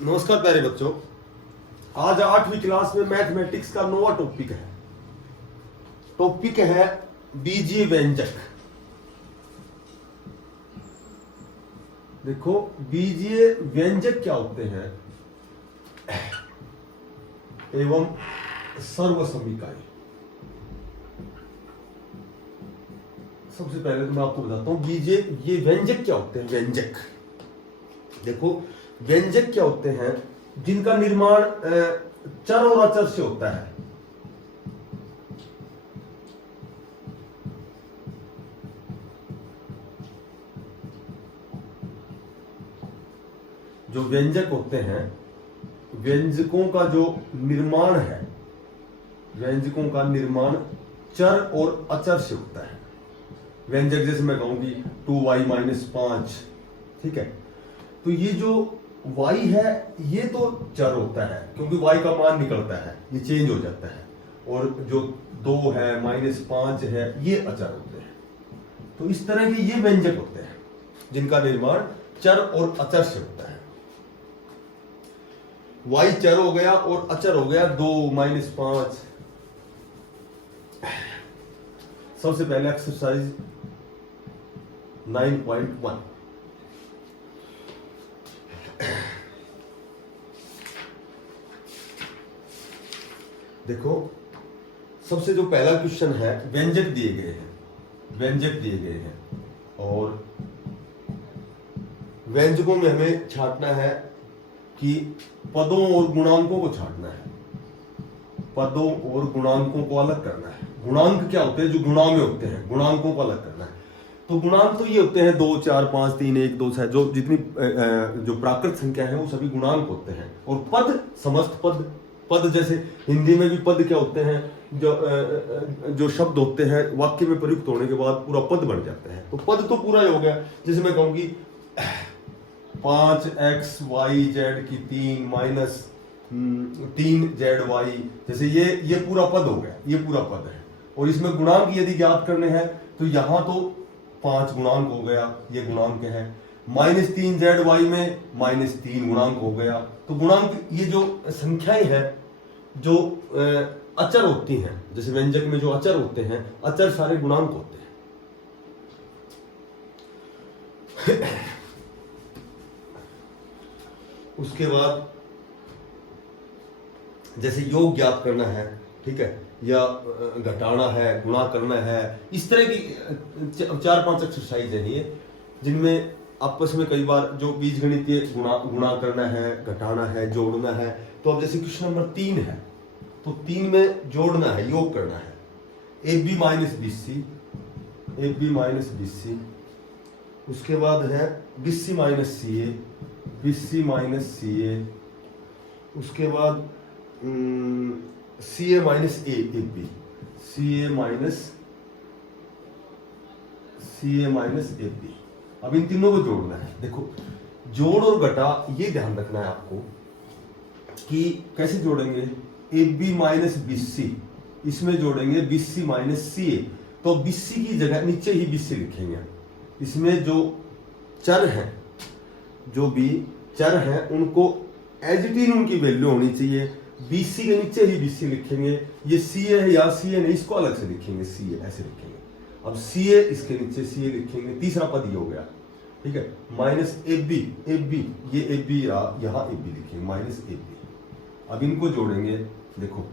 नमस्कार प्यारे बच्चों, आज 8वीं क्लास में मैथमेटिक्स का नया टॉपिक है बीजीय व्यंजक। देखो, बीजीय व्यंजक क्या होते हैं एवं सर्वसमीकाएं। सबसे पहले तो मैं आपको बताता हूं बीजीय ये व्यंजक क्या होते हैं। व्यंजक देखो, व्यंजक क्या होते हैं जिनका निर्माण चर और अचर से होता है। जो व्यंजक होते हैं, व्यंजकों का जो निर्माण है, व्यंजकों का निर्माण चर और अचर से होता है। व्यंजक जैसे मैं कहूंगी 2y-5, ठीक है। तो ये जो y है ये तो चर होता है क्योंकि y का मान निकलता है, ये चेंज हो जाता है। और जो 2 है -5 है ये अचर होते हैं। तो इस तरह के ये व्यंजक होते हैं जिनका निर्माण चर और अचर से होता है। y चर हो गया और अचर हो गया 2 -5। सबसे पहले एक्सरसाइज 9.1। देखो, सबसे जो पहला क्वेश्चन है, व्यंजक दिए गए हैं, व्यंजक दिए गए हैं और व्यंजकों में हमें छांटना है कि पदों और गुणांकों को छांटना है। पदों और गुणांकों को अलग करना है। गुणांक क्या होते हैं? जो गुणा में होते हैं, गुणांकों को अलग करना है। तो गुणांक तो ये होते हैं 2, 4, 5, 3, 1, 2, 6, जो जितनी जो प्राकृत संख्या है वो सभी गुणांक होते हैं। और पद, समस्त पद जैसे हिंदी में भी पद क्या होते हैं? जो शब्द होते हैं वाक्य में प्रयुक्त होने के बाद पूरा पद बन जाता है। तो पद तो पूरा ही हो गया। जैसे मैं कहूंगी 5xyz की 3 माइनस 3zy, जैसे ये पूरा पद हो गया, ये पूरा पद है। और इसमें गुणांक यदि ज्ञात करने हैं तो यहां तो 5 गुणांक हो गया, ये गुणांक है। -3zy में -3 गुणांक हो गया। तो गुणांक ये जो संख्याएं हैं जो अचर होती हैं, जैसे व्यंजक में जो अचर होते हैं, अचर सारे गुणांक होते हैं। उसके बाद जैसे योग ज्ञात करना है, ठीक है, या घटाना है, गुणा करना है, इस तरह की 4-5 एक्सरसाइज है ये, जिनमें आपस में कई बार जो बीजगणितीय गुणा करना है, घटाना है, जोड़ना है। तो अब जैसे क्वेश्चन नंबर 3 है, तो 3 में जोड़ना है, योग करना है। AB - BC, उसके बाद है BC - CA, उसके बाद CA - AB, AB। अब इन तीनों को जोड़ना है। देखो, जोड़ और घटा ये ध्यान रखना है आपको कि कैसे जोड़ेंगे। AB - BC, इसमें जोड़ेंगे BC - CA। तो BC की जगह नीचे ही BC लिखेंगे। इसमें जो चर हैं, जो भी चर हैं, उनको एज इट इज उनकी वैल्यू होनी चाहिए। BC के नीचे ही BC लिखेंगे। ये CA है या CA नहीं, इसको अलग से लिखेंगे, CA ऐसे लिखेंगे। अब CA इसके नीचे CA लिखेंगे। तीसरा पद ये हो गया, ठीक है। -AB, ये AB यहाँ AB लिखेंगे, -AB। अब इनको जोड़ेंगे। देखो,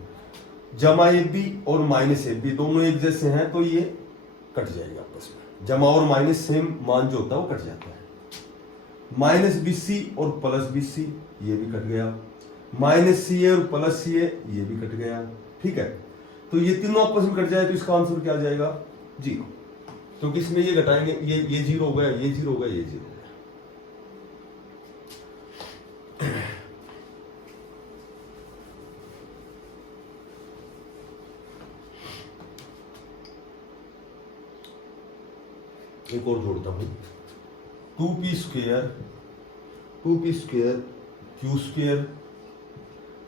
जमा AB और -AB दोनों एक जैसे हैं तो ये कट जाएगा आपस में। जमा और माइनस सेम मान जो होता है वो कट जाता है। -BC और +BC ये भी कट गया। -CA और +CA ये भी कट गया, ठीक है। तो ये तीनों आपस में कट जाए तो इसका आंसर क्या आ जाएगा? 0। क्योंकि इसमें ये घटाएंगे, ये 0 हो गया, ये 0 हो गया, ये 0 हो गया। एक और जोड़ता हूं, 2p² q²,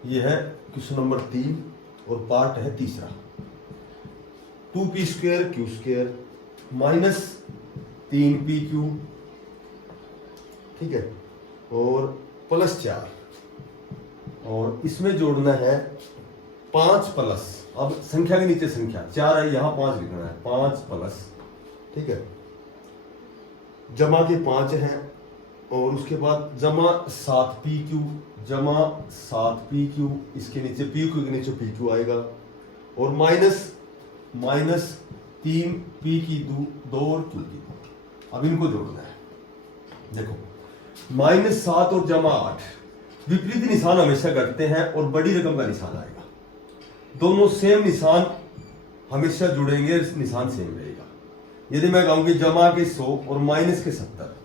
ये है क्वेश्चन नंबर 3 और पार्ट है तीसरा। 2p² q² -3pq, ठीक है, और +4 और इसमें जोड़ना है 5 प्लस, अब संख्या के नीचे संख्या 4 है, यहां 5 लिखना है, 5 प्लस, ठीक है, जमा के 5 है, और उसके बाद जमा 7PQ, जमा 7PQ, इसके नीचे PQ के नीचे PQ आएगा, और माइनस 3P की 2 और Q की 2। अब इनको जोड़ना है, देखो -7 और जमा 8, विपरीत निशान हमेशा करते हैं और बड़ी रकम का निशान आएगा, दोनों सेम निशान हमेशा जुड़ेंगे, निशान सेम रहेगा। यदि मैं कहूं कि जमा के 100 और माइनस के 70,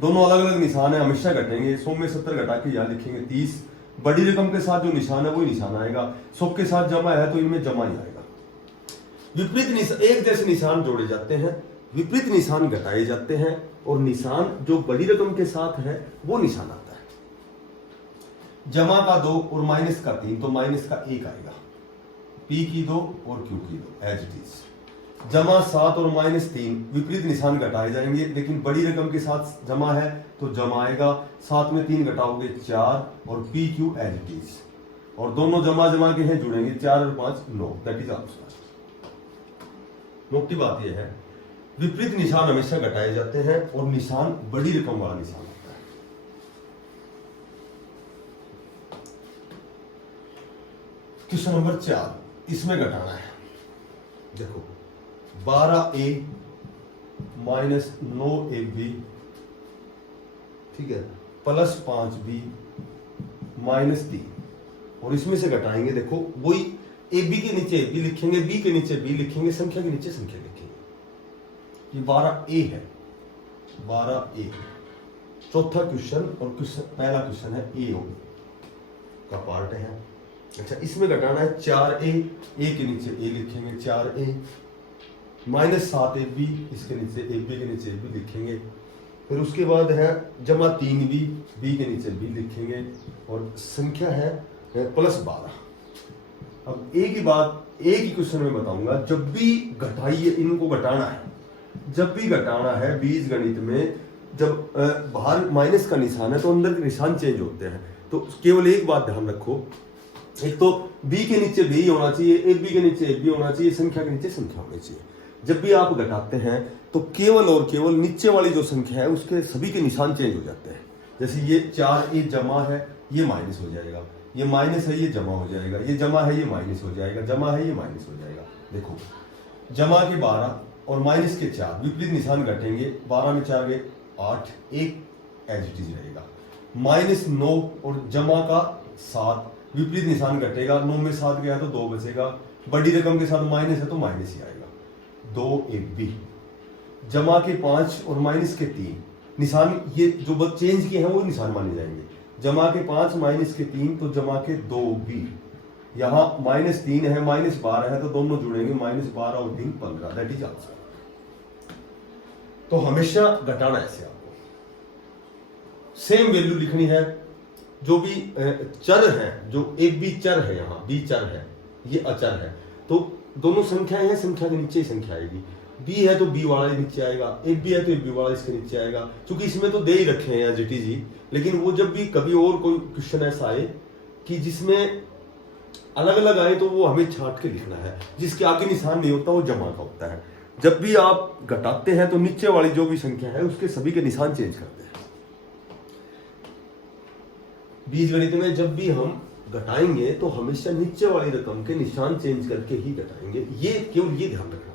दोनों अलग अलग निशान है, हमेशा घटेंगे, 100 में 70 घटा के यहां लिखेंगे 30, बड़ी रकम के साथ जो निशान है वही निशान आएगा, 100 के साथ जमा है तो इनमें जमा ही आएगा। विपरीत निशान, एक जैसे निशान जोड़े जाते हैं, विपरीत निशान घटाए जाते हैं, और निशान जो बड़ी रकम के साथ है वो निशान आता है। जमा का 2 और माइनस का 3, तो माइनस का 1 आएगा, P की 2 और Q की 2 एज इट इज। जमा 7 और -3, विपरीत निशान घटाए जाएंगे, लेकिन बड़ी रकम के साथ जमा है तो जमा आएगा, 7 में 3 घटाओगे 4, और PQ एज इट इज, और दोनों जमा के हैं जुड़ेंगे, 4 और 5 9, दैट इज आंसर। मोटी बात यह है, विपरीत निशान हमेशा घटाए जाते हैं और निशान बड़ी रकम वाला निशान होता है। क्वेश्चन नंबर 4, इसमें घटाना है, देखो 12A माइनस 9AB, ठीक है, प्लस 5B माइनस 3, और इसमें से घटाएंगे, देखो वही AB के नीचे AB लिखेंगे, B के नीचे B लिखेंगे, संख्या के नीचे संख्या लिखेंगे। ये 12A है, 12A चौथा क्वेश्चन, और पहला क्वेश्चन है A का पार्ट है। अच्छा, इसमें घटाना है 4A, A के नीचे A लिखेंगे 4A, माइनस 7AB, इसके नीचे AB के नीचे AB लिखेंगे, फिर उसके बाद है जमा 3B, B के नीचे B लिखेंगे, और संख्या है प्लस 12। अब एक ही बात एक ही क्वेश्चन में बताऊंगा, जब भी घटाइए, इनको घटाना है, जब भी घटाना है बीज गणित में, जब बाहर माइनस का निशान है तो अंदर के निशान चेंज होते हैं, तो केवल एक बात ध्यान रखो, एक तो B के नीचे B होना चाहिए, AB के नीचे AB होना चाहिए, संख्या के नीचे संख्या होनी चाहिए। जब भी आप घटाते हैं तो केवल और केवल नीचे वाली जो संख्या है उसके सभी के निशान चेंज हो जाते हैं। जैसे ये 4A जमा है, ये माइनस हो जाएगा, ये माइनस है, ये जमा हो जाएगा, ये जमा है, ये माइनस हो जाएगा, जमा है, ये माइनस हो जाएगा। देखो जमा के 12 और माइनस के 4, विपरीत निशान घटेंगे, 12 में 4 गए 8, 1 एज इट इज रहेगा, माइनस 9 और जमा का 7, विपरीत निशान घटेगा, 9 में 7 गया तो 2 बचेगा, बड़ी रकम के साथ माइनस है तो माइनस ही आएगा, 2AB, जमा के 5 और माइनस के 3, निशान ये जो चेंज किए हैं वो निशान माने जाएंगे, जमा के 5 माइनस के 3 तो जमा के 2B, यहां -3 है, -12 है तो दोनों जुड़ेंगे, -12 और 3 15, दैट इज आंसर। तो हमेशा घटाना ऐसे आपको सेम वैल्यू लिखनी है, जो भी चर है, जो एक भी चर है, यहाँ B चर है, ये अचर है, तो दोनों संख्याएं हैं, संख्या के नीचे ही संख्या आएगी, B है तो B वाला नीचे आएगा, AB है तो AB वाला इसके नीचे आएगा, क्योंकि इसमें तो दे ही रखे हैं जीटी जी, लेकिन वो जब भी कभी और कोई क्वेश्चन ऐसा आए कि जिसमें अलग अलग आए तो वो हमें छांट के लिखना है, जिसके आगे निशान नहीं होता वो जमा का होता है। जब भी आप घटाते हैं तो नीचे वाली जो भी संख्या है उसके सभी के निशान चेंज करते हैं। बीजगणित में जब भी हम घटाएंगे तो हमेशा नीचे वाली रकम के निशान चेंज करके ही घटाएंगे, ये केवल ये ध्यान रखना।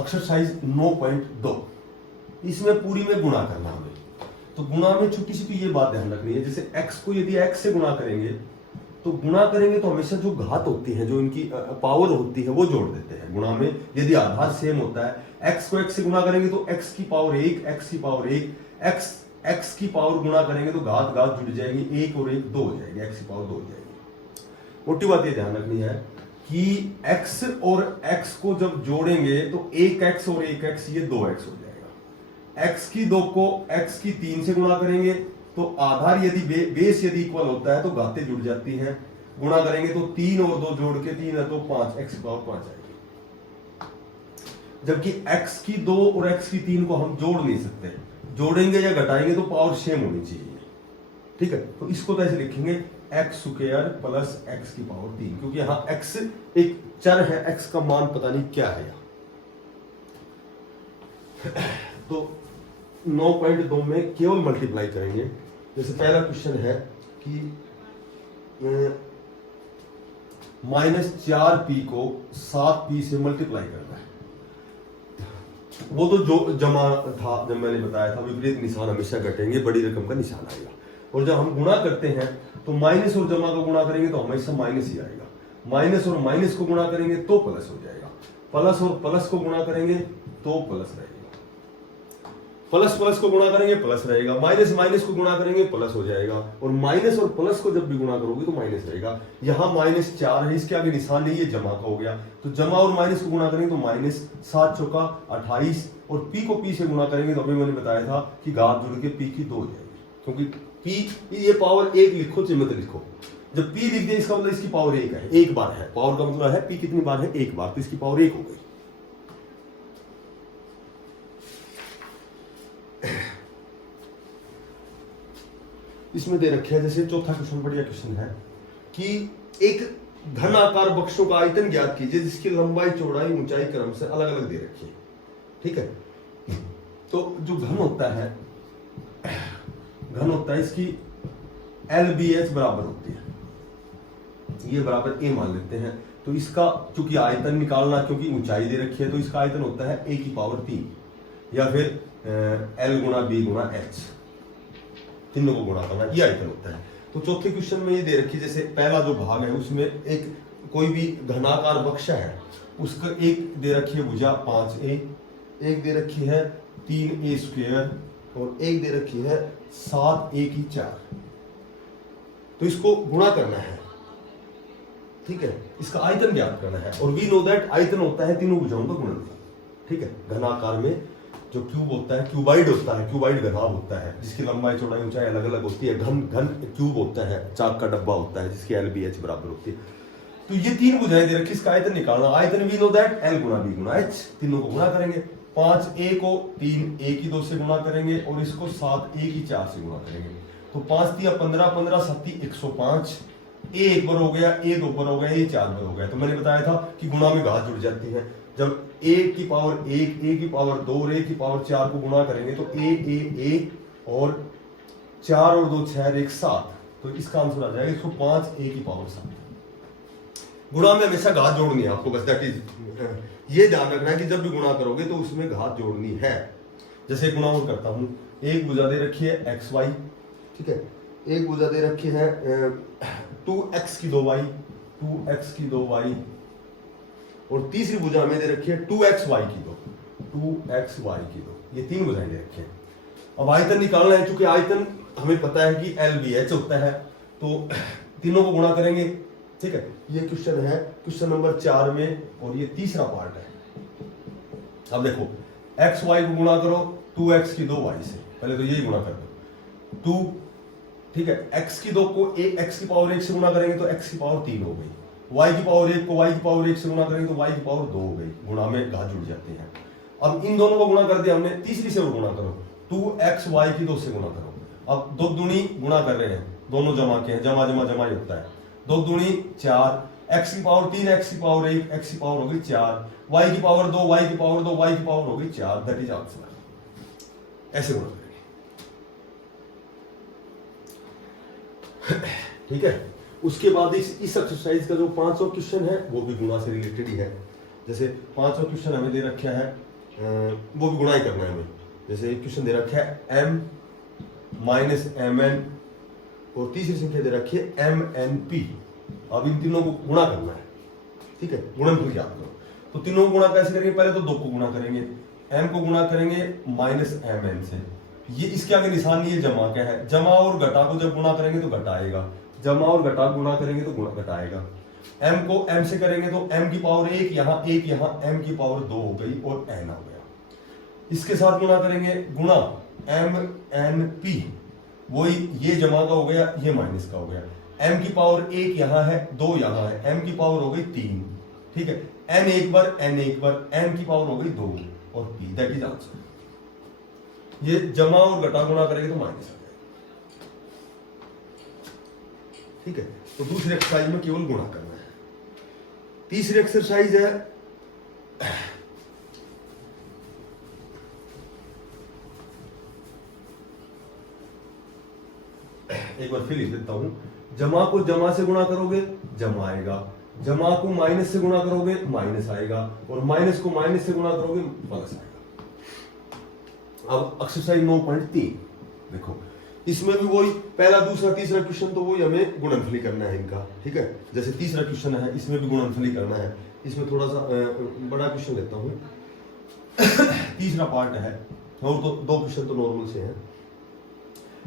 एक्सरसाइज 9.2, इसमें पूरी में गुणा करना हमें, तो गुणा में छोटी सी ये बात ध्यान रखनी है, जैसे x को यदि x से गुणा करेंगे तो हमेशा जो घात होती है, जो इनकी पावर होती है वो जोड़ देते हैं गुणा में। यदि आधार सेम होता है, x को x से गुणा करेंगे तो x की पावर 1, x की पावर 1, x की पावर गुणा करेंगे तो घात जुड़ जाएगी, 1 और 1 2 हो जाएगी, x की पावर 2 हो जाएगी। मोटी बात ये ध्यान रखनी है कि x और x को जब जोड़ेंगे तो 1x और 1x ये 2x हो जाएगा। x की 2 को x की 3 से गुणा करेंगे तो आधार यदि बेस यदि इक्वल होता है तो घातें जुड़ जाती हैं, गुणा करेंगे तो 3 और 2 जोड़ के 3 है तो 5, x की पावर 5 आएगी। जबकि x की 2 और x की 3 को हम जोड़ नहीं सकते, जोड़ेंगे या घटाएंगे तो पावर सेम होनी चाहिए, ठीक है, तो इसको तो ऐसे लिखेंगे एक्स स्क्वायर प्लस एक्स की पावर 3, क्योंकि यहाँ एक्स एक चर है, एक्स का मान पता नहीं क्या है यहाँ। तो 9.2 में केवल मल्टीप्लाई करेंगे। जैसे पहला क्वेश्चन है कि -4p को 7p से मल्टीप्लाई करना है। वो तो जो जमा था, जब मैंने बताया था विपरीत निशान हमेशा घटेंगे, बड़ी रकम का निशान आएगा। और जब हम गुणा करते हैं तो माइनस और जमा का गुणा करेंगे तो हमेशा माइनस ही आएगा। माइनस और माइनस को गुणा करेंगे तो प्लस हो जाएगा, प्लस और प्लस को गुणा करेंगे तो प्लस रहेगा, प्लस प्लस को गुणा करेंगे प्लस रहेगा, माइनस माइनस को गुणा करेंगे प्लस हो जाएगा, और माइनस और प्लस को जब भी गुणा करोगे तो माइनस रहेगा। यहाँ -4 है, इसके आगे निशान नहीं, ये जमा का हो गया, तो जमा और माइनस को गुणा करेंगे तो -7 चौका 28, और पी को पी से गुणा करेंगे तो अभी मैंने बताया था कि घात जुड़ के पी की 2 हो जाएगी, क्योंकि पी ये पावर 1 लिखो चाहे मत लिखो, जब पी लिख दे इसका मतलब इसकी पावर 1 है, एक बार है, पावर का मतलब है पी कितनी बार है, एक बार, तो इसकी पावर 1 हो गई। इसमें दे रखे है, जैसे चौथा क्वेश्चन बढ़िया क्वेश्चन है कि एक घन आकार बक्सों का आयतन ज्ञात कीजिए जिसकी लंबाई चौड़ाई ऊंचाई क्रम से अलग अलग दे रखी है। ठीक है, तो जो घन होता है इसकी LBH बराबर होती है, ये बराबर A मान लेते हैं। तो इसका चूंकि आयतन निकालना, क्योंकि ऊंचाई दे रखी है, तो इसका आयतन होता है A की पावर 3, या फिर L गुणा B गुणा H, तीनों को गुणा करना, ये आयतन होता है। तो चौथे क्वेश्चन में ये दे रखी, जैसे पहला जो भाग है उसमें एक कोई भी घनाकार बक्सा है, उसका एक दे रखी है भुजा 5a, एक दे रखी है 3a स्क्वायर, और एक दे रखी है 7a की 4। तो इसको गुणा करना है, ठीक है, इसका आयतन ज्ञात करना है, और वी नो दैट आयतन होता है तीनों भुजाओं का गुणनफल। ठीक है, घनाकार में जो क्यूब होता है, क्यूबाइड होता है, क्यूबाइड घनाभ होता है जिसकी लंबाई चौड़ाई ऊंचाई अलग अलग होती है, घन घन क्यूब होता है, चाक का डब्बा होता है जिसकी LBH बराबर होती है। तो ये 3 भुजाएं दे रखी, इसका आयतन निकालना, आयतन वी नो दैट L गुणा B गुणा H, तीनों को गुणा करेंगे, 5a को 3a की 2 से गुणा करेंगे, और इसको 7a की 4 से गुणा करेंगे, तो 5 तिया 15, 15 7 105, a 1 बार हो गया, a 2 बार हो गया, a 4 बार हो गया। तो मैंने बताया था कि गुणा में घात जुड़ जाती है, जब a की पावर 1, a की पावर 2 और a की पावर 4 को गुणा करेंगे तो a और 4 और 2 6 1 7, तो इसका आंसर आ जाएगा 105a की पावर 7। गुणा में हमेशा घात जोड़नी है आपको, बस दैट इज ये ध्यान रखना है कि जब भी गुणा करोगे तो उसमें घात जोड़नी है। जैसे गुणा और करता हूं, एक भुजा दे रखी है xy, ठीक है, एक भुजा दे रखी है 2x की 2y, 2x की 2y, और तीसरी भुजा में दे रखी है 2xy की 2, 2xy की 2, ये 3 भुजाएं दे रखी हैं। अब आयतन निकालना है, चूंकि आयतन हमें पता है कि LBH होता है, तो तीनों को गुणा करेंगे। ठीक है, ये क्वेश्चन है क्वेश्चन नंबर 4 में, और ये तीसरा पार्ट है। अब देखो xy को गुणा करो 2x की 2y से, पहले तो यही गुणा कर दो 2, ठीक है, x की 2 को x की पावर 1 से गुणा करेंगे तो x की पावर 3 हो गई, y की पावर 1 को y की पावर 1 से गुणा करेंगे तो y की पावर 2 हो गई, गुणा में घात जुड़ जाते हैं। अब इन दोनों को गुणा कर दिया हमने, तीसरी से गुणा करो, 2xy की 2 से गुणा करो। अब 2 दूनी गुणा कर रहे हैं, दोनों जमा के हैं, जमा जमा जमा ही होता है, 2 दूनी 4, x की पावर 3, x की पावर 1, x की पावर हो गई 4, y की पावर 2, y की पावर 2, y की पावर हो गई 4, दैट इज आंसर। ऐसे गुणा करेंगे। ठीक है, उसके बाद इस एक्सरसाइज का जो 5वां क्वेश्चन है वो भी गुणा से रिलेटेड ही है। जैसे 5वां क्वेश्चन हमें दे रखा है, वो भी गुणा ही करना है हमें। जैसे एक क्वेश्चन दे रखा है m माइनस mn, और तीसरी संख्या दे रखी है mnp। अब इन तीनों को गुणा करना है, ठीक है, गुणनफल ज्ञात करो। तो तीनों को गुणा कैसे करेंगे, पहले तो 2 को गुणा करेंगे, m को गुणा करेंगे माइनस mn से, ये इसके आगे निशान नहीं है, जमा क्या है, जमा और घटा को जब गुणा करेंगे तो घटा आएगा, जमा और घटा गुणा करेंगे तो गुणा घटा आएगा। m को m से करेंगे तो m की पावर 1 यहाँ, 1 यहाँ, m की पावर 2 हो गई और n हो गया। इसके साथ गुणा करेंगे, गुणा mnp, वही ये जमा का हो गया, ये माइनस का हो गया, m की पावर 1 यहाँ है, 2 यहाँ है, m की पावर हो गई 3, ठीक है, n एक बार, n एक बार, n की पावर हो गई 2 और p, दैट इज आंसर। ये जमा और घटा गुणा करेंगे तो माइनस आ जाएगा। ठीक है, तो दूसरी एक्सरसाइज में केवल गुणा करना है। तीसरी एक्सरसाइज है एक बार फिर लिख देता हूं, जमा को जमा से गुणा करोगे जमा आएगा, जमा को माइनस से गुणा करोगे माइनस आएगा, और माइनस को माइनस से गुणा करोगे प्लस आएगा। अब एक्सरसाइज 9.3 देखो, इसमें भी वही पहला दूसरा तीसरा क्वेश्चन तो वही हमें गुणनफली करना है इनका, ठीक है। जैसे तीसरा क्वेश्चन है इसमें भी गुणनफली करना है, इसमें थोड़ा सा बड़ा क्वेश्चन लेता हूं तीसरा पार्ट है, और तो दो क्वेश्चन तो नॉर्मल से हैं।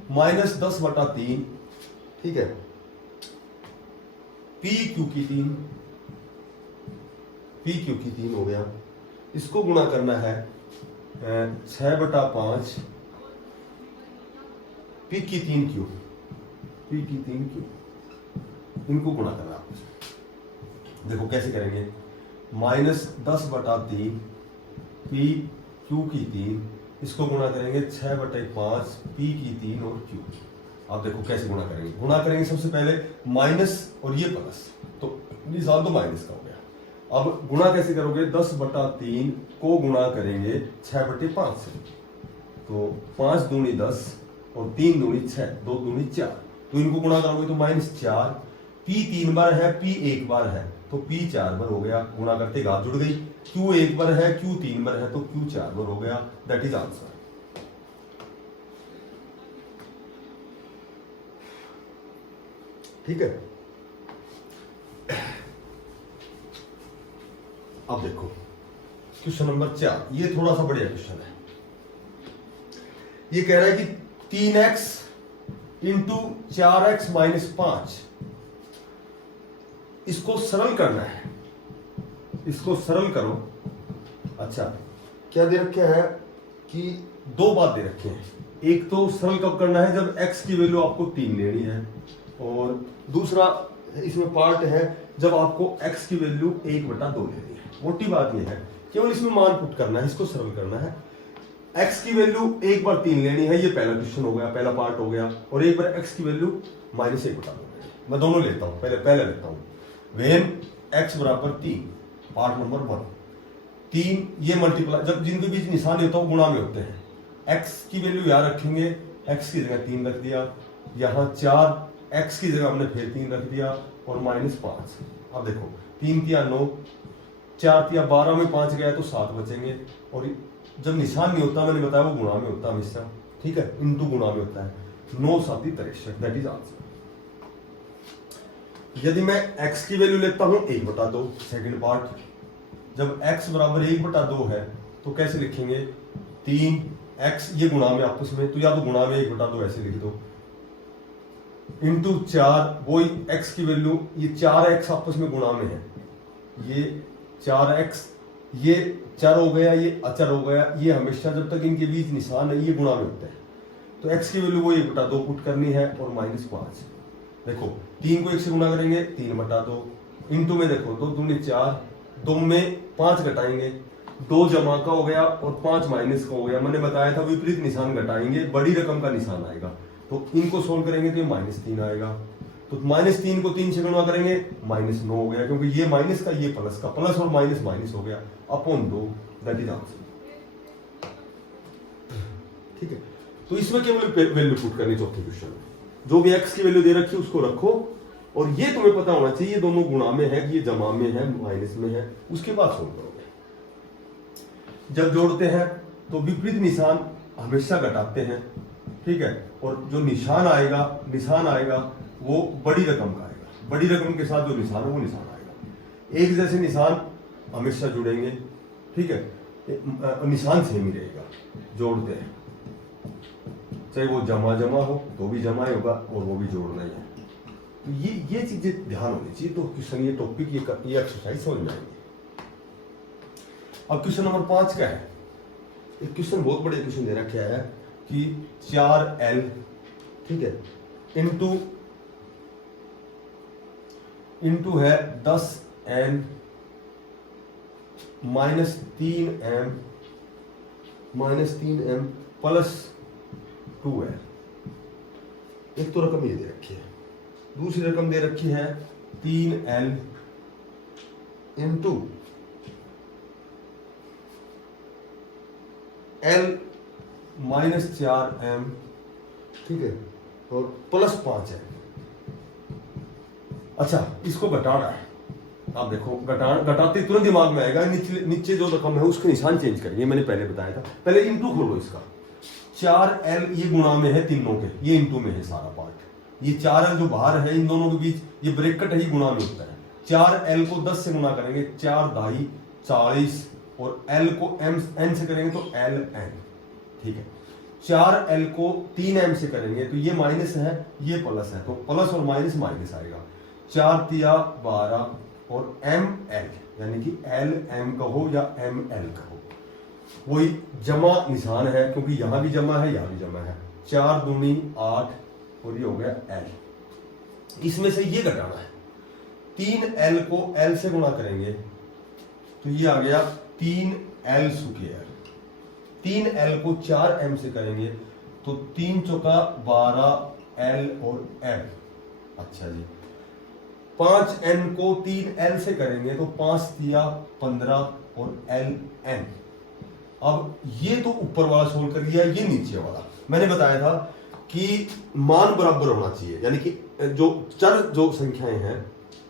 -10/3, ठीक है, पी क्यू की 3 हो गया, इसको गुणा करना है 6/5 पी की 3 क्यू, इनको गुणा करना है आपस में। देखो कैसे करेंगे, -10/3 पी क्यू की 3, इसको गुणा करेंगे 6/5 पी की 3 और क्यू। आप देखो कैसे गुणा करेंगे, सबसे पहले माइनस और ये प्लस, तो निशान तो माइनस का हो गया। अब गुणा कैसे करोगे, 10/3 को गुणा करेंगे 6/5 से, तो 5 दूनी 10 और 3 दूनी 6, 2 दूनी 4, तो इनको गुणा करोगे तो -4। पी 3 बार है, पी 1 बार है, तो पी 4 बार हो गया, गुणा करते घात जुड़ गई। क्यू 1 बार है, क्यू 3 बार है, तो क्यू 4 बार हो गया। That is answer. ठीक है, अब देखो क्वेश्चन नंबर 4, ये थोड़ा सा बढ़िया क्वेश्चन है। ये कह रहा है कि 3x इंटू 4x - 5, इसको सरल करना है, इसको सरल करो। अच्छा, क्या दे रखे है कि दो बात दे रखे हैं, एक तो सरल कब करना है जब x की वैल्यू आपको 3 लेनी है, और दूसरा इसमें पार्ट है जब आपको x की वैल्यू 1/2 लेनी है। मोटी बात यह है केवल इसमें मान पुट करना है, इसको सरल करना है। x की वैल्यू 1 बार 3 लेनी है, ये पहला क्वेश्चन हो गया, पहला पार्ट हो गया, और एक बार x की वैल्यू -1/2। मैं दोनों लेता हूं, पहले लेता हूं। वेन x = 3, पार्ट नंबर 1, 3 ये मल्टीप्लाई, जब जिनके बीच निशान होता है वो गुणा में होते हैं। x की वैल्यू यहाँ रखेंगे, x की जगह 3 रख दिया, यहाँ 4, x की जगह हमने फिर 3 रख दिया, और -5। अब देखो 3 × 9, 4 × 12 में 5 गया तो 7 बचेंगे, और जब निशान नहीं होता मैंने बताया वो गुणा में होता है हमेशा, ठीक है, इंटू गुणा में होता है। 9 × 7 = 63, दैट इज आंसर। यदि मैं x की वैल्यू लेता हूं 1/2, सेकंड पार्ट, जब x = 1/2 है तो कैसे लिखेंगे, 3x ये गुणा में आपस में, तो या तो गुणा में 1/2 ऐसे लिख दो, इंटू 4, वही x की वैल्यू, ये 4x आपस में गुणा में है, ये 4x, ये चर हो गया, ये अचर हो गया, ये हमेशा जब तक इनके बीच निशान है ये गुणा में होते हैं, तो x की वैल्यू वो 1/2 पुट करनी है, और -5। देखो 3 को 1 से गुणा करेंगे 3/2, इंटू में देखो 2 दूनी 4, 2 में 5 घटाएंगे, 2 जमा का हो गया और 5 माइनस का हो गया। मैंने बताया था विपरीत निशान घटाएंगे, बड़ी रकम का निशान आएगा, तो इनको सोल्व करेंगे तो ये -3 आएगा, तो -3 को 3 से गुणा करेंगे -9 हो गया, क्योंकि ये माइनस का ये प्लस का, प्लस और माइनस माइनस हो गया, अपॉन 2, दैट इज आंसर। ठीक है, तो इसमें केवल वैल्यू पुट करनी चौथे क्वेश्चन में, जो भी x की वैल्यू दे रखी है उसको रखो, और ये तुम्हें पता होना चाहिए ये दोनों गुणा में है, ये जमा में है, माइनस में है, उसके बाद सोल्व करोगे। जब जोड़ते हैं तो विपरीत निशान हमेशा घटाते हैं, ठीक है, और जो निशान आएगा वो बड़ी रकम का आएगा, बड़ी रकम के साथ जो निशान है वो निशान आएगा। एक जैसे निशान हमेशा जुड़ेंगे, ठीक है, निशान सेम ही रहेगा, जोड़ते हैं, चाहे वो जमा हो तो भी जमा ही होगा, और वो भी जोड़ना ही है। तो ये चीजें ध्यान होनी चाहिए, तो क्वेश्चन, ये टॉपिक, ये एक्सरसाइज समझ में आएंगे। अब क्वेश्चन नंबर 5 का है, एक क्वेश्चन बहुत बड़े क्वेश्चन दे रखा है कि 4l, ठीक है, इंटू है 10n -3m प्लस 2 है। एक तो रकम ये दे रखी है, दूसरी रकम दे रखी है 3L into L minus 4M, ठीक है, और प्लस 5M। अच्छा, इसको घटाना है। आप देखो घटाते तुरंत दिमाग में आएगा, नीचे जो रकम है उसके निशान चेंज करेंगे, मैंने पहले बताया था। पहले इंटू खोलो इसका, 4L ये गुणा में है तीनों के, ये इंटू में है सारा पार्ट। ये 4L जो बाहर है इन दोनों के बीच ये ब्रैकेट है, ये गुणा में होता है। 4L को 10 से गुणा करेंगे 4 दाई 40, और L को n से करेंगे तो LN, ठीक है। 4L को 3M से करेंगे तो ये माइनस है, ये प्लस है, तो प्लस और माइनस माइनस आएगा। 4 तिया 12 और ML, यानी कि LM कहो या ML कहो, वही जमा निशान है, क्योंकि यहां भी जमा है यहां भी जमा है। 4 दूनी 8 और ये हो गया L। इसमें से ये घटाना है, 3L को L से गुणा करेंगे तो ये आ गया 3L स्क्वायर। 3L को 4M से करेंगे तो 3 चौका 12 L और M। अच्छा जी, 5N को 3L से करेंगे तो 5 तिया 15 और LN। अब ये तो ऊपर वाला सोल्व कर लिया, ये नीचे वाला मैंने बताया था कि मान बराबर होना चाहिए, यानी कि जो चर जो संख्याएं हैं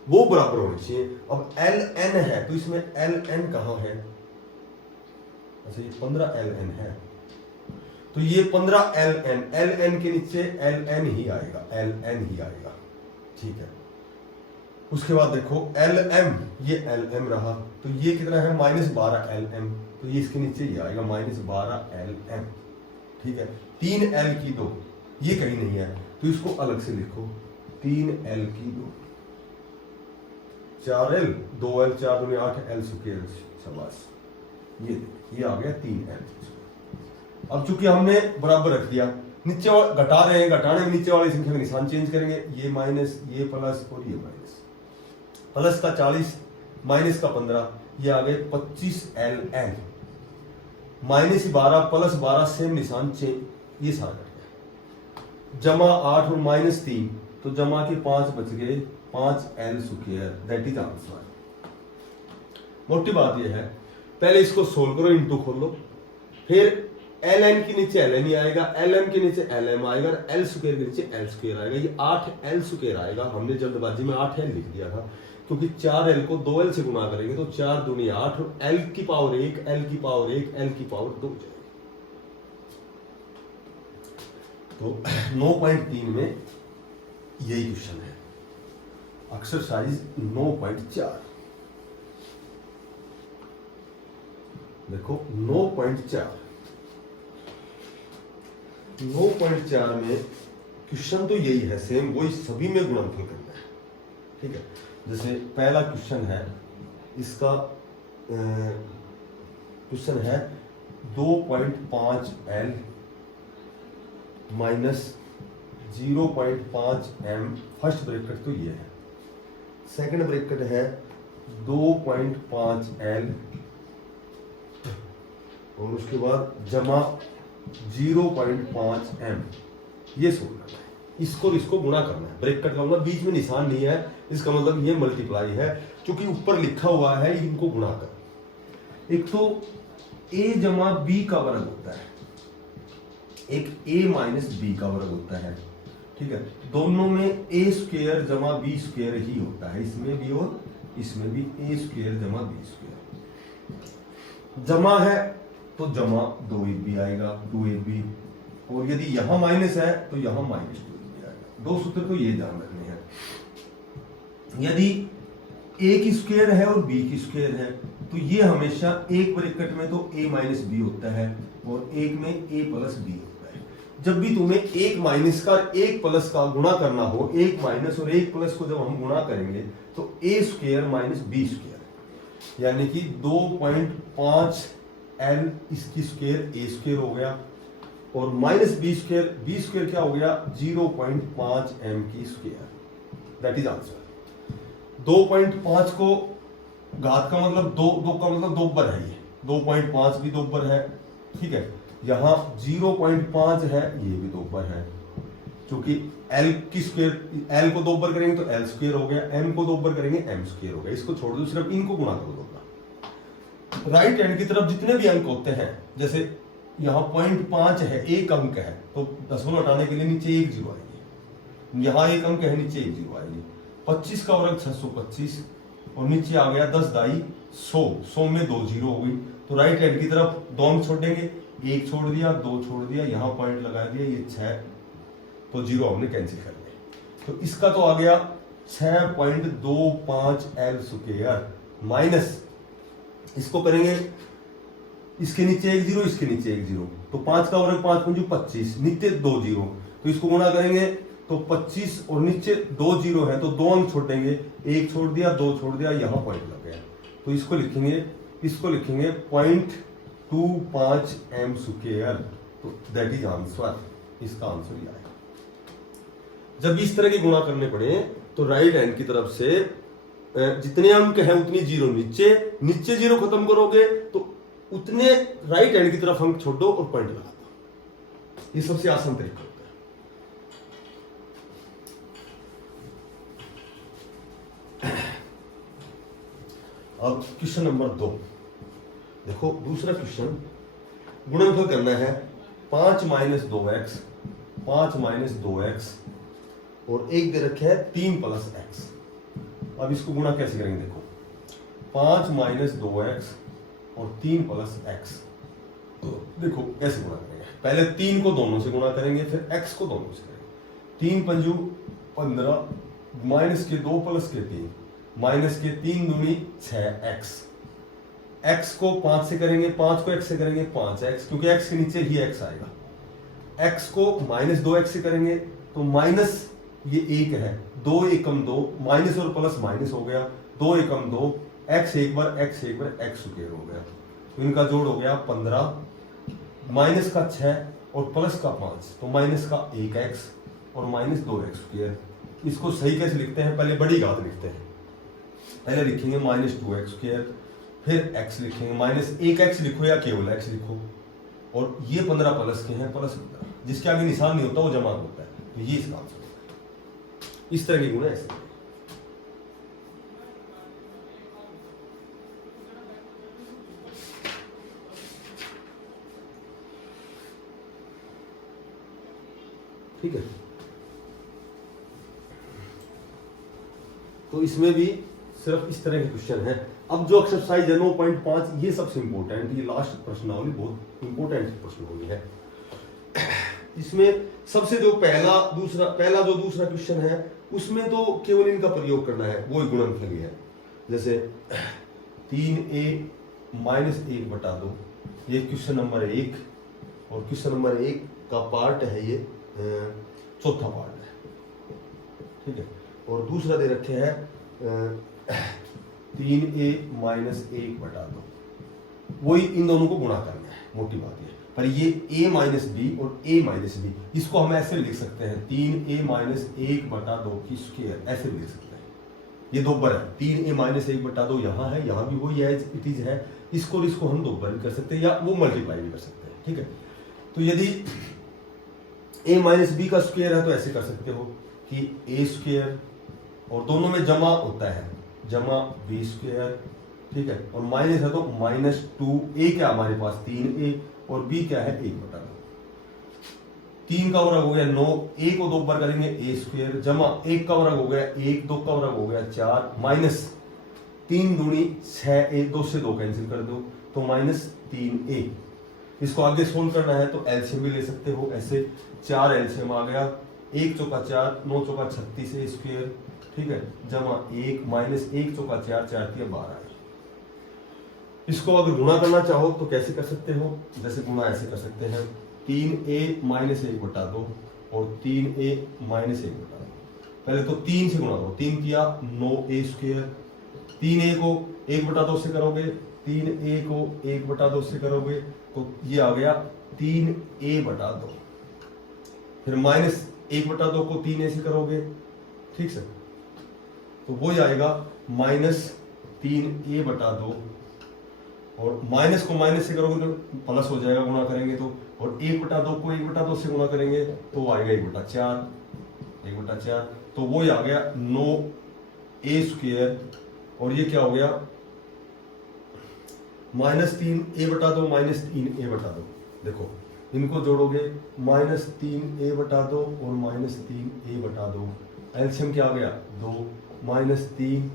वो बराबर होनी चाहिए। अब LN है तो इसमें LN कहां है? अच्छा, ये 15 LN है, तो ये 15 LN के नीचे LN ही आएगा, LN ही आएगा, ठीक है। उसके बाद देखो LM, ये LM रहा, तो ये कितना है -12 LM, तो ये इसके नीचे ये आएगा -12 LM, ठीक है। 3L की 2, ये कहीं नहीं है तो इसको अलग से लिखो, 3L की 2, 4L 2L 4 दूनी 8 L स्क्वायर, शाबाश, ये आ गया 3L। अब चूंकि हमने बराबर रख दिया, नीचे घटा रहे हैं, घटाने में नीचे वाली संख्या का निशान चेंज करेंगे, ये माइनस, ये प्लस और ये माइनस। प्लस का 40 माइनस का 15, ये आ गए 25 LN। माइनस 12 प्लस 12 सेम निशान चेंज, ये सारा कट गया। जमा 8 और माइनस 3, तो जमा के 5 बच गए, 5L square, that is answer. मोटी बात यह है, पहले इसको सोल्व करो, इंटू खोल लो, फिर LN के नीचे LN ही आएगा, LM के नीचे LM आएगा, L स्क्वायर के नीचे L स्क्वायर आएगा, ये 8L स्क्वायर आएगा। हमने जल्दबाजी में 8L लिख दिया था, क्योंकि 4L को 2L से गुणा करेंगे तो 4 दूनी 8 और L की पावर 1, L की पावर 1, L की पावर 2 जाएगी। तो 9.3 में यही क्वेश्चन है, एक्सरसाइज 9.4। देखो 9.4 में क्वेश्चन तो यही है, सेम वही, सभी में गुणनफल करना है, ठीक है। जैसे पहला क्वेश्चन है, इसका क्वेश्चन है 2.5L minus 0.5M, first bracket तो ये है, सेकंड ब्रैकेट है 2.5L और उसके बाद जमा 0.5M, ये सोल्व करना है। इसको गुणा करना है, ब्रैकेट का मतलब बीच में निशान नहीं है, इसका मतलब ये मल्टीप्लाई है, क्योंकि ऊपर लिखा हुआ है इनको गुणा कर। एक तो A जमा B का वर्ग होता है, एक A माइनस B का वर्ग होता है, ठीक है। दोनों में A स्क्वायर जमा B स्क्वायर ही होता है, इसमें भी और इसमें भी A स्क्वायर जमा B स्क्वायर। जमा है तो जमा 2AB आएगा, 2AB, और यदि यहां माइनस है तो यहां माइनस 2AB आएगा। दो सूत्र को ये ध्यान रखने हैं। यदि A की स्क्वायर है और B की स्क्वायर है तो ये हमेशा एक ब्रैकेट में तो A माइनस B होता है और एक में A प्लस B होता है। जब भी तुम्हें एक माइनस का एक प्लस का गुणा करना हो, एक माइनस और एक प्लस को जब हम गुणा करेंगे तो A square minus B square, यानी कि 2.5L इसकी स्क्वायर A स्क्वायर हो गया, और माइनस B स्क्वायर क्या हो गया, 0.5M की स्क्वायर, दैट इज आंसर। 2.5 को घात का मतलब दो का मतलब दोबर है, ये 2.5 भी दोबर है, ठीक है। यहां 0.5 है, ये भी दोबर है, क्योंकि एल की स्क्वायर, एल को 2 ऊपर करेंगे तो एल स्क्वायर हो गया, एम को 2 ऊपर करेंगे एम स्क्वायर हो गया। इसको छोड़ दो, सिर्फ इनको गुणा कर दो। राइट हैंड की तरफ जितने भी अंक होते हैं, जैसे यहाँ 0.5 है, एक अंक है, तो दशमलव हटाने के लिए नीचे 1 जीरो आएगी। यहाँ एक अंक है, नीचे 1 जीरो आएगी। 25 का वर्ग 625 और नीचे आ गया 10 दाई 100, 100 में 2 जीरो हो गई। तो राइट हैंड की तरफ 2 अंक छोड़ेंगे, 1 छोड़ दिया, 2 छोड़ दिया, यहाँ पॉइंट लगा दिया, ये 6, तो जीरो हमने कैंसिल कर लिया। तो इसका तो आ गया 6.25 एल स्क्वायर माइनस, इसको करेंगे इसके नीचे 1 जीरो, इसके नीचे 1 जीरो, तो 5 का वर्ग 5 पंजू 25, नीचे 2 जीरो, तो इसको गुणा करेंगे तो 25 और नीचे 2 जीरो है, तो 2 अंक छोड़ेंगे, 1 छोड़ दिया, 2 छोड़ दिया, यहाँ पॉइंट लग गया। तो इसको लिखेंगे 0.25 एम स्क्वायर। तो दैट इज आंसर, इसका आंसर ये आएगा। जब इस तरह के गुणा करने पड़े तो राइट हैंड की तरफ से जितने अंक हैं उतनी जीरो नीचे, नीचे जीरो खत्म करोगे तो उतने राइट हैंड की तरफ अंक छोड़ो और पॉइंट लगा दो। ये सबसे आसान तरीका होता है। अब क्वेश्चन नंबर 2 देखो, दूसरा क्वेश्चन गुणनफल करना है 5 माइनस 2x, 5 माइनस 2x और एक दे रखे है 3 प्लस x। अब इसको गुणा कैसे करेंगे, देखो 5 माइनस 2x और 3 प्लस x, तो देखो कैसे गुणा करेंगे। पहले 3 को दोनों से गुणा करेंगे, फिर x को दोनों से करेंगे। 3 पंजू 15, माइनस के 2 प्लस के 3, माइनस के 3 दूनी 6x। x को 5 से करेंगे, 5 को x से करेंगे 5x, क्योंकि x के नीचे ही x आएगा। x को माइनस 2x से करेंगे तो माइनस ये 1 है, 2 एकम 2, माइनस और प्लस माइनस हो गया, 2 एकम 2, x एक बार x एक बार x स्क्वायर हो गया। तो इनका जोड़ हो गया 15, माइनस का 6 और प्लस का 5, तो माइनस का 1x और माइनस 2x स्क्वायर। इसको सही कैसे लिखते हैं, पहले बड़ी घात लिखते हैं। पहले लिखेंगे माइनस 2x स्क्वायर, फिर x लिखेंगे, माइनस 1x लिखो या केवल x लिखो, और ये 15 प्लस के हैं, प्लस 15, जिसके आगे निशान नहीं होता वो जमा होता है। तो ये इसका आंसर होता है। इस तरह की गुणा ऐसे, ठीक है। तो इसमें भी सिर्फ इस तरह के क्वेश्चन है। अब जो एक्सरसाइज है 9.5, ये सबसे इंपॉर्टेंट, ये लास्ट प्रश्नावली बहुत इंपॉर्टेंट प्रश्नावली है। इसमें सबसे जो पहला जो दूसरा क्वेश्चन है उसमें तो केवल इनका प्रयोग करना है, वो ही गुणनफल ही है। जैसे 3a माइनस 1/2, ये क्वेश्चन नंबर 1, और क्वेश्चन नंबर 1 का पार्ट है ये, चौथा पार्ट है, ठीक है। और दूसरा दे रखे है 3a माइनस 1/2, वही इन दोनों को गुणा करना है, मोटी बात है। पर ये a माइनस बी और a माइनस बी, इसको हम ऐसे लिख सकते हैं 3a माइनस 1/2 की स्क्वायर, ऐसे लिख सकते हैं। ये दोबर है, 3a माइनस 1/2 यहाँ है, यहाँ भी वही है, इट इज है। इसको हम दोबर भी कर सकते हैं या वो मल्टीप्लाई भी कर सकते हैं, ठीक है। तो यदि a माइनस बी का स्क्वायर है तो ऐसे कर सकते हो कि a स्क्वायर, और दोनों में जमा होता है, जमा b स्क्वायर, ठीक है। और माइनस है तो माइनस 2a, क्या हमारे पास 3a, और b क्या है 1/2। 3 का वर्ग हो गया 9, a को 2 बार करेंगे a स्क्वायर, जमा 1 का वर्ग हो गया 1, 2 का वर्ग हो गया 4, माइनस 3 दूनी 6a, 2 से 2 कैंसिल कर दो तो माइनस 3a। इसको आगे सोल्व करना है तो एलसीएम भी ले सकते हो, ऐसे 4 एलसीएम आ गया, 1 चौका 4, 9 चौका 36 a स्क्वायर, ठीक है, जमा 1 माइनस 1 चौका 4, 4 3 12। इसको अगर गुणा करना चाहो तो कैसे कर सकते हो, जैसे गुणा ऐसे कर सकते हैं 3a माइनस 1/2 और 3a माइनस 1/2। पहले तो 3 से गुणा करो, 3 किया 9a स्क्वायर, 3a को 1/2 से करोगे, 3a को 1/2 से करोगे तो ये आ गया 3a/2, फिर माइनस 1/2 को 3a से करोगे, ठीक है, तो वो ही आएगा माइनस 3a/2 और माइनस को माइनस से करोगे तो प्लस हो जाएगा, गुणा करेंगे तो, और 1/2 को 1/2 से गुणा करेंगे तो आएगा 1/4, 1/4, तो वो ही आ गया 9a², और ये क्या हो गया -3a/2 -3a/2। देखो इनको जोड़ोगे -3a/2 और -3a/2, एलसीएम क्या आ गया 2, -3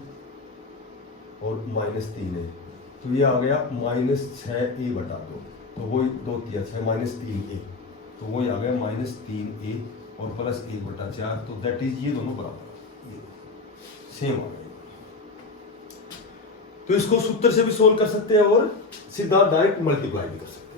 और -3 है, तो ये आ गया -6a/2, तो वही 2 3 6 -3a, तो वही आ गया -3a और प्लस 1/4, तो दैट इज ये दोनों बराबर सेम आ गए। तो इसको सूत्र से भी सोल्व कर सकते हैं और सीधा डायरेक्ट मल्टीप्लाई भी कर सकते हैं।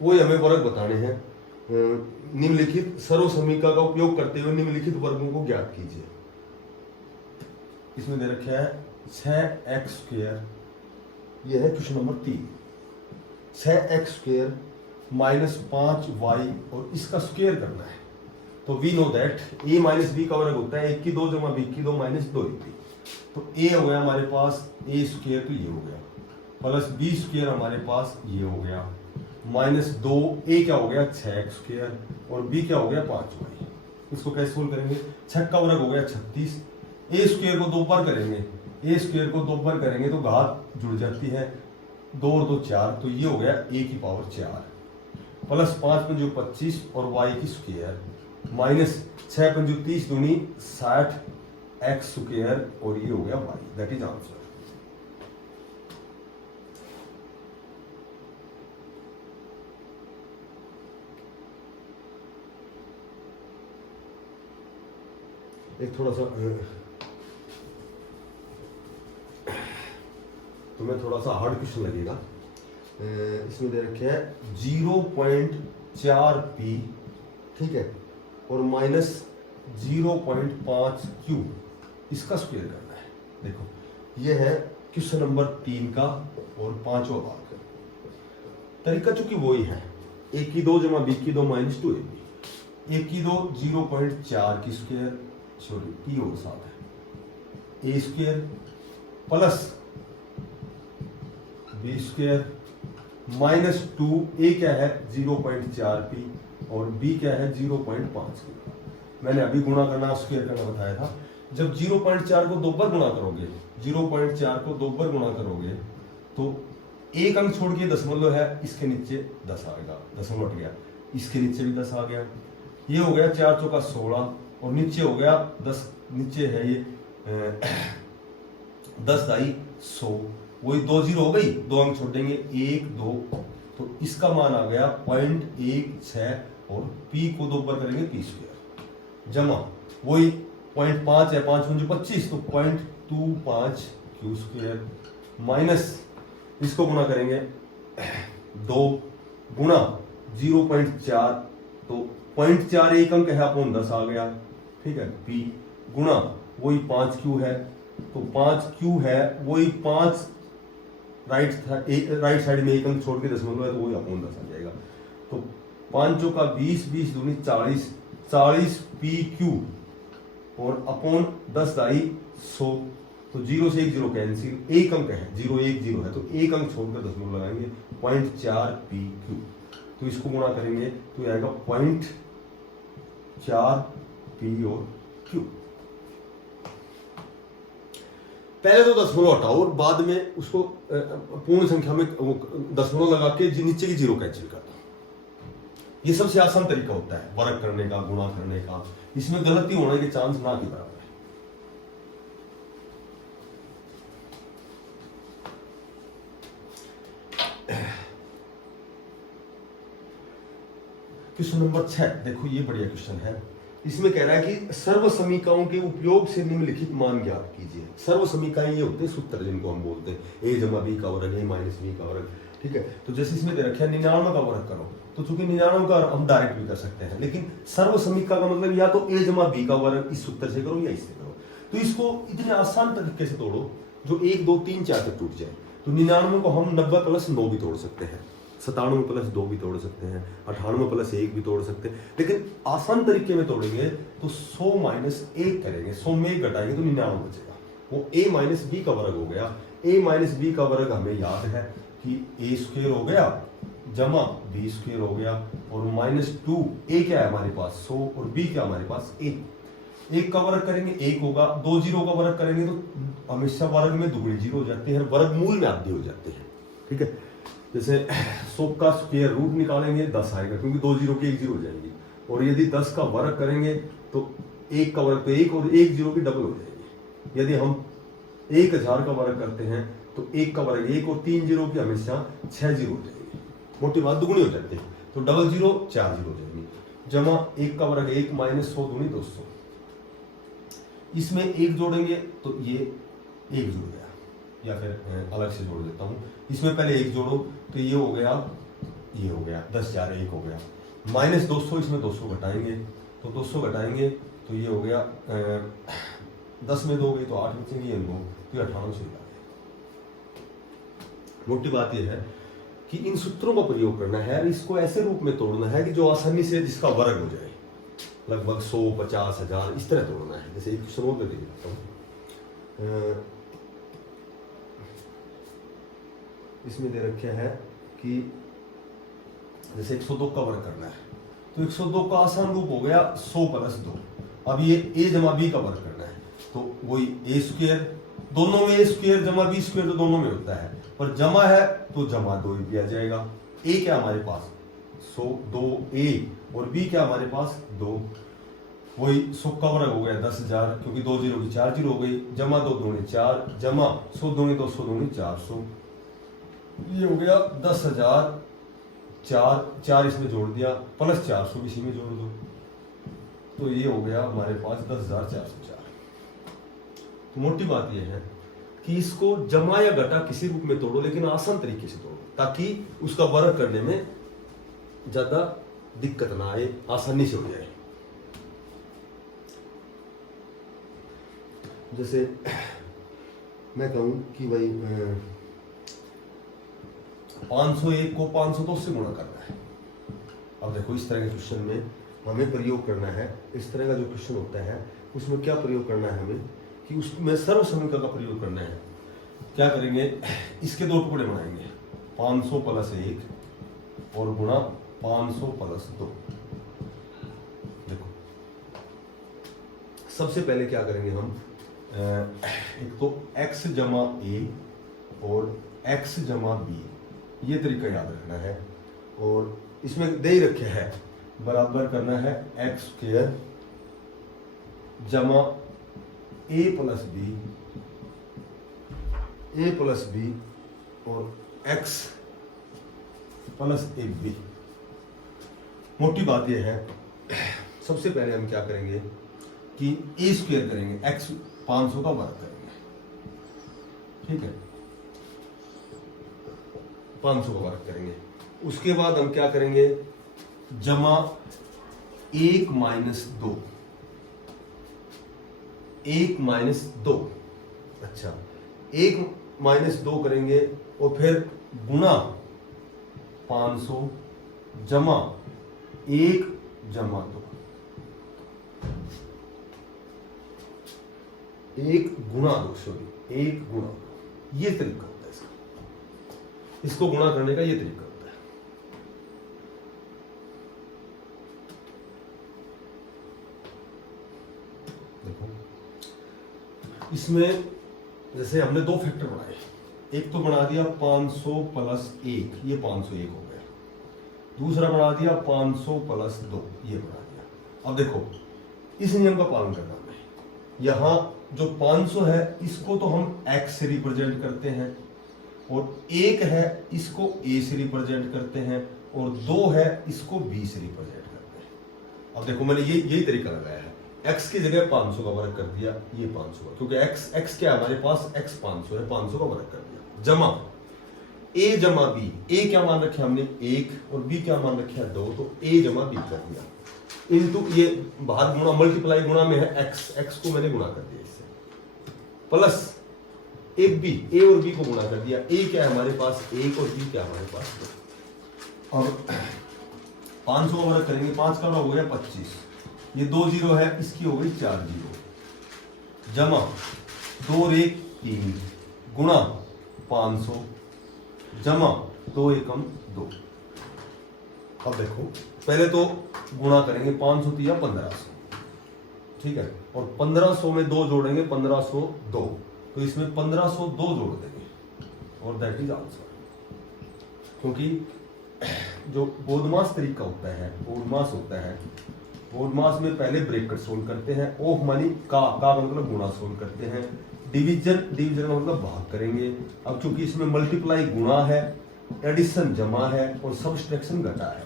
वही हमें वर्ग बताने हैं। निम्नलिखित सर्व समीकरण का उपयोग करते हुए निम्नलिखित वर्गों को ज्ञात कीजिए। इसमें दे रखा है 6x², यह है क्वेश्चन नंबर 3। 6x² -5y और इसका स्क्वायर करना है, तो we know that a minus B का वर्ग होता है 1 की 2 जमा b की 2 माइनस 2 a, तो a हो गया हमारे पास a², तो ये हो गया, प्लस b² हमारे पास ये हो गया, -2 a क्या हो गया 6x² और b क्या हो गया 5y। इसको कैसे सोल्व करेंगे, 6 का वर्ग हो गया 36, a² को 2 बार करेंगे, a² को 2 बार करेंगे तो घात जुड़ जाती है, 2 और 2 4, तो ये हो गया a⁴, प्लस 5 पंजू 25 और y की स्क्वायर, माइनस 6 पंजू 30 दूनी 60x² और ये हो गया y, दैट इज आंसर। एक थोड़ा सा तुम्हें थोड़ा सा हार्ड क्वेश्चन लगेगा। इसमें दे रखे है 0.4p, ठीक है, और -0.5q, इसका स्क्वायर करना है। देखो ये है क्वेश्चन नंबर 3 का और 5वां भाग। तरीका चूंकि वही है, 1 की 2 जमा b की 2 माइनस 2ab, 1 की 2 0.4 की स्क्वायर, सॉरी p और साथ है a² प्लस b² -2, a क्या है 0.4p और b क्या है 0.5p। मैंने अभी गुणा करना स्क्वायर करना बताया था। जब 0.4 को 2 बार गुणा करोगे, 0.4 को 2 बार गुणा करोगे तो एक अंक छोड़ के दशमलव है, इसके नीचे 10 आएगा, दशमलव हट गया, इसके नीचे भी 10 आ गया, ये हो गया 4 चौका 16 और नीचे हो गया 10, नीचे है ये 10 दाई 100, वही 2 0 हो गई, 2 अंक छोड़ देंगे 1 2, तो इसका मान आ गया 0.16 और p को 2 बार करेंगे p² जमा वही 0.5 है, 5 पंजे 25, तो 0.25q² माइनस इसको गुणा करेंगे 2 गुणा 0.4, तो 0.4 एक अंक है, अपन 10 आ गया, ठीक है, p गुणा वही 5q है, तो 5q है वही 5 राइट साइड में एक अंक छोड़ के दशमलव है, तो वही अपन 10 आ जाएगा, तो 5 चौका 20, 20 दूनी 40, 40 pq और अपॉन 10 दाई 100, तो 0 से 1 0 कैंसिल, एक अंक है 0 1 0 है, तो एक अंक छोड़कर दशमलव लगाएंगे 0.4 pq, तो इसको गुणा करेंगे तो ये आएगा 0.4 p और q। पहले तो दशमलव हटाओ और बाद में उसको पूर्ण संख्या में दशमलव लगा के नीचे की 0 कैंसिल कर दो। ये सबसे आसान तरीका होता है वर्ग करने का, गुणा करने का, इसमें गलती होने के चांस ना के बराबर है। क्वेश्चन नंबर 6 देखो, ये बढ़िया क्वेश्चन है। इसमें कह रहा है कि सर्व समीकरणों के उपयोग से निम्नलिखित मान ज्ञात कीजिए। सर्व समीकरण ये होते हैं सूत्र जिनको हम बोलते हैं, a जमा b का वर्ग, a माइनस b का वर्ग, ठीक है। तो जैसे इसमें दे रखा है 99 का वर्ग करो, तो चूंकि 99 का हम डायरेक्ट भी कर सकते हैं, लेकिन सर्व समीकरण का मतलब या तो a जमा b का वर्ग इस सूत्र से करो या इससे करो। तो इसको इतने आसान तरीके से तोड़ो जो 1 2 3 4 तक टूट जाए। तो 99 को हम 90 प्लस 9 भी तोड़ सकते हैं, 97 प्लस 2 भी तोड़ सकते हैं, 98 प्लस 1 भी तोड़ सकते हैं। लेकिन आसान तरीके में तोड़ेंगे तो 100 माइनस 1 करेंगे, 100 में 1 घटाएंगे तो 99 बचेगा। वो a माइनस बी का वर्ग हो गया। a माइनस बी का वर्ग हमें याद है कि a स्क्वेयर हो गया जमा b स्क्वेयर हो गया और माइनस 2 a क्या है हमारे पास 100 और b क्या हमारे पास 1। 1 का वर्ग करेंगे 1 होगा, 2 जीरो का वर्ग करेंगे तो हमेशा वर्ग में दुगनी जीरो हो जाती है, वर्गमूल में आधी हो जाते हैं। ठीक है, जैसे 100 का स्क्वायर रूट निकालेंगे 10 आएगा क्योंकि 2 जीरो की 1 जीरो हो जाएगी, और यदि 10 का वर्ग करेंगे तो 1 का वर्ग तो 1 और 1 जीरो की डबल हो जाएगी। यदि हम 1000 का वर्ग करते हैं तो 1 का वर्ग 1 और 3 जीरो की हमेशा 6 जीरो हो जाएगी, मोटी बात दुगनी हो जाती है, तो डबल जीरो 4 जीरो हो जाएगी। जमा 1 का वर्ग 1 माइनस 100 दूनी 200, इसमें 1 जोड़ेंगे तो ये 1 जुड़ गया, या फिर अलग से जोड़ देता हूं, इसमें पहले 1 जोड़ो तो ये हो गया 10,000 1 हो गया, माइनस 200, इसमें 200 घटाएंगे तो 200 घटाएंगे तो ये हो गया 10 में 2 गई तो 8 बचेंगे, ये 9 तो 98 आ गया। मोटी बात यह है कि इन सूत्रों का प्रयोग करना है, इसको ऐसे रूप में तोड़ना है कि जो आसानी से जिसका वर्ग हो जाए, लगभग 100, 50, 1000 इस तरह तोड़ना है। जैसे एक क्वेश्चन और देख लेता हूँ, इसमें दे रखा है कि जैसे 102 का वर्ग करना है तो 102 का आसान रूप हो गया 100 प्लस 2। अब ये a जमा b का वर्ग करना है तो वही a स्क्वायर, दोनों में a स्क्वायर जमा b स्क्वायर तो दोनों में होता है, पर जमा है तो जमा 2 भी आ जाएगा। a क्या हमारे पास 100 2a और b क्या हमारे पास 2, वही 100 का वर्ग हो गया 10,000 क्योंकि 2 जीरो की 4 जीरो हो गई, जमा 2 दूनी 4, जमा 100 दूनी 200 दूनी 400, ये हो गया 10,000, 4 इसमें जोड़ दिया प्लस 400 इसी में जोड़ दो तो ये हो गया हमारे पास 10,404। तो मोटी बात यह है कि इसको जमा या घटा किसी रूप में तोड़ो, लेकिन आसान तरीके से तोड़ो ताकि उसका वर्ग करने में ज्यादा दिक्कत ना आए, आसानी से हो जाए। जैसे मैं कहूं कि भाई 501 को 502 से गुणा करना है। अब देखो इस तरह के क्वेश्चन में हमें प्रयोग करना है, इस तरह का जो क्वेश्चन होता है उसमें क्या प्रयोग करना है हमें कि उसमें सर्व समीकरण का प्रयोग करना है। क्या करेंगे, इसके 2 टुकड़े बनाएंगे, 500 प्लस 1 और गुणा 500 प्लस 2। देखो सबसे पहले क्या करेंगे हम, एक तो x जमा a और x जमा b, ये तरीका याद रखना है, और इसमें दे ही रखे है बराबर करना है x स्क्वायर जमा a प्लस b और x प्लस ए बी। मोटी बात यह है सबसे पहले हम क्या करेंगे कि a स्क्वायर करेंगे, x 500 का वर्ग करेंगे, ठीक है 500 का वर्ग करेंगे। उसके बाद हम क्या करेंगे, जमा 1 माइनस 2, 1 माइनस 2, अच्छा 1 माइनस 2 करेंगे और फिर गुणा 500 जमा 1 जमा 2, 1 गुणा 2, सॉरी 1 गुणा 2, ये तरीका होता है इसका, इसको गुणा करने का ये तरीका होता है। देखो इसमें जैसे हमने 2 फैक्टर बनाए, एक तो बना दिया 500 प्लस 1, ये 501 हो गया, दूसरा बना दिया 500 प्लस 2, ये बना दिया। अब देखो इस नियम का पालन करना है, यहां जो 500 है इसको तो हम x से रिप्रेजेंट करते हैं, और 1 है इसको a से रिप्रेजेंट करते हैं, और 2 है इसको b से रिप्रेजेंट करते हैं। अब देखो मैंने यही तरीका लगाया है, x की जगह 500 का वर्ग कर दिया, ये 500 क्योंकि x क्या है हमारे पास, x 500 है, 500 का वर्ग कर दिया, जमा a जमा b, a क्या मान रखे हमने 1 और b क्या मान रखे 2, तो a जमा b कर दिया, इनटू ये भाग गुणा मल्टीप्लाई गुणा में है x को मैंने गुणा कर दिया इससे, प्लस ए बी, ए और बी को गुणा कर दिया। ए क्या है हमारे पास 1 और बी क्या है हमारे पास 2। और 500 का वर्ग करेंगे, 5 का हो गया 25, ये 2 जीरो है, इसकी हो गई 4 जीरो, जमा 2 और 1 3 गुणा 500 जमा 2 एकम 2। अब देखो पहले तो गुणा करेंगे, 500 दिया 1500, ठीक है, और 1500 में 2 जोड़ेंगे 1502, तो इसमें 1502 जोड़ देंगे और दैट इज आंसर। क्योंकि जो बोधमास तरीका होता है, बोधमास होता है, बोधमास में पहले ब्रैकेट सोल्व करते हैं, ओ मानी का मतलब गुणा सोल्व करते हैं, डिवीजन का मतलब भाग करेंगे। अब चूंकि इसमें मल्टीप्लाई गुणा है, एडिशन जमा है और सब्सट्रैक्शन घटा है,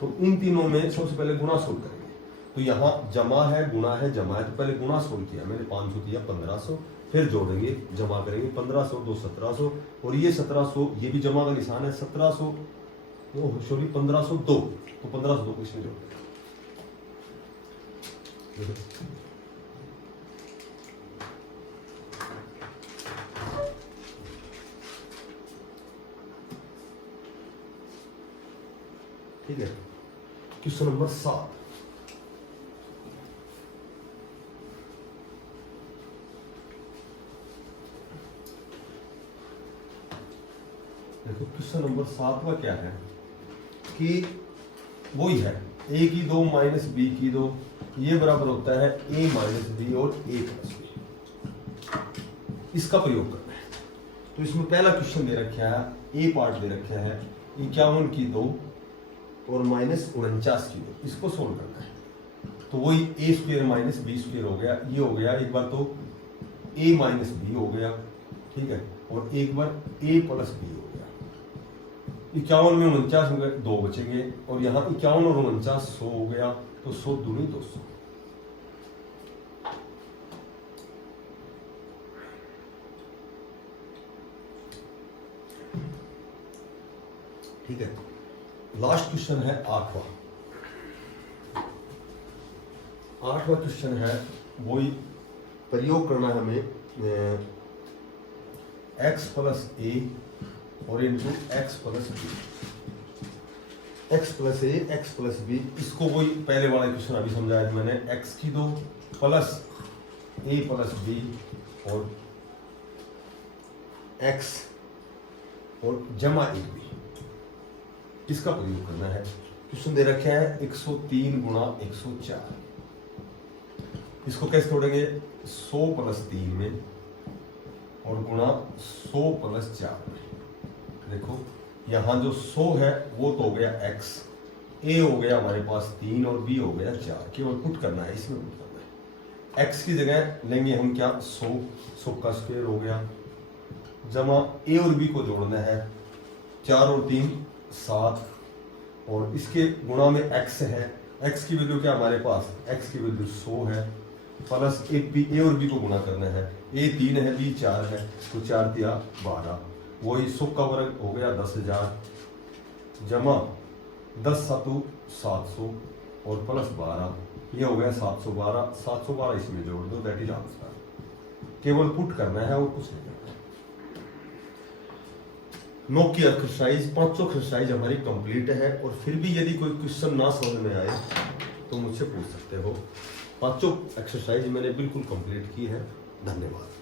तो इन तीनों में सबसे पहले गुणा सोल्व करेंगे। तो यहाँ जमा है, गुणा है, जमा है, तो पहले गुणा सोल्व किया मैंने, 500 दिया 1500, फिर जोड़ेंगे, जमा करेंगे 1500 2 1700 और ये 1700, ये भी जमा का निशान है, 1700 सॉरी 1502, तो 1502 को इसमें जोड़ देंगे। ठीक है, क्वेश्चन नंबर 7। देखो क्वेश्चन नंबर 7 का क्या है कि वही है a की 2 माइनस बी की 2, ये बराबर होता है a माइनस बी और a प्लस बी। इसका प्रयोग करना है। तो इसमें पहला क्वेश्चन दे रखा है, a पार्ट दे रखा है 51 की 2 और माइनस 49 की 2, इसको सोल्व करना है। तो वही a square minus B square हो गया, ये हो गया एक बार तो a माइनस बी हो गया, ठीक है, और एक बार a प्लस बी हो गया। 51 में 49 हो गए, 2 बचेंगे, और यहाँ 51 और 49 100 हो गया, तो 100 दूनी 200। ठीक है, लास्ट क्वेश्चन है 8वां। 8वां क्वेश्चन है, वही प्रयोग करना है हमें x प्लस ए और into x plus b, x plus a x plus b. इसको वही पहले वाला क्वेश्चन अभी समझाया था मैंने, x की 2 प्लस ए प्लस बी और x और जमा ए बी, इसका प्रयोग करना है। क्वेश्चन दे रखे हैं 103 गुणा 104, इसको कैसे तोड़ेंगे, 100 प्लस 3 में और गुणा 100 प्लस 4 में। देखो यहाँ जो 100 है वो तो हो गया x, a हो गया हमारे पास 3 और b हो गया 4, केवल पुट करना है, इसमें पुट करना है। x की जगह लेंगे हम क्या, 100 का स्क्वायर हो गया, जमा a और b को जोड़ना है, 4 और 3 7, और इसके गुणा में x है, x की वैल्यू क्या हमारे पास, x की वैल्यू 100 है, प्लस a और b को गुणा करना है, a 3 है b 4 है, तो 4 दिया 12, वही 100 का वर्ग हो गया 10,000, जमा 10 7 700 और प्लस 12, ये हो गया 712, 712 इसमें जोड़ दो, दैट इज आंसर। केवल पुट करना है और कुछ नहीं करना है। 9 की एक्सरसाइज, 500 एक्सरसाइज हमारी कंप्लीट है, और फिर भी यदि कोई क्वेश्चन ना समझ में आए तो मुझसे पूछ सकते हो। 500 एक्सरसाइज मैंने बिल्कुल कंप्लीट की है। धन्यवाद।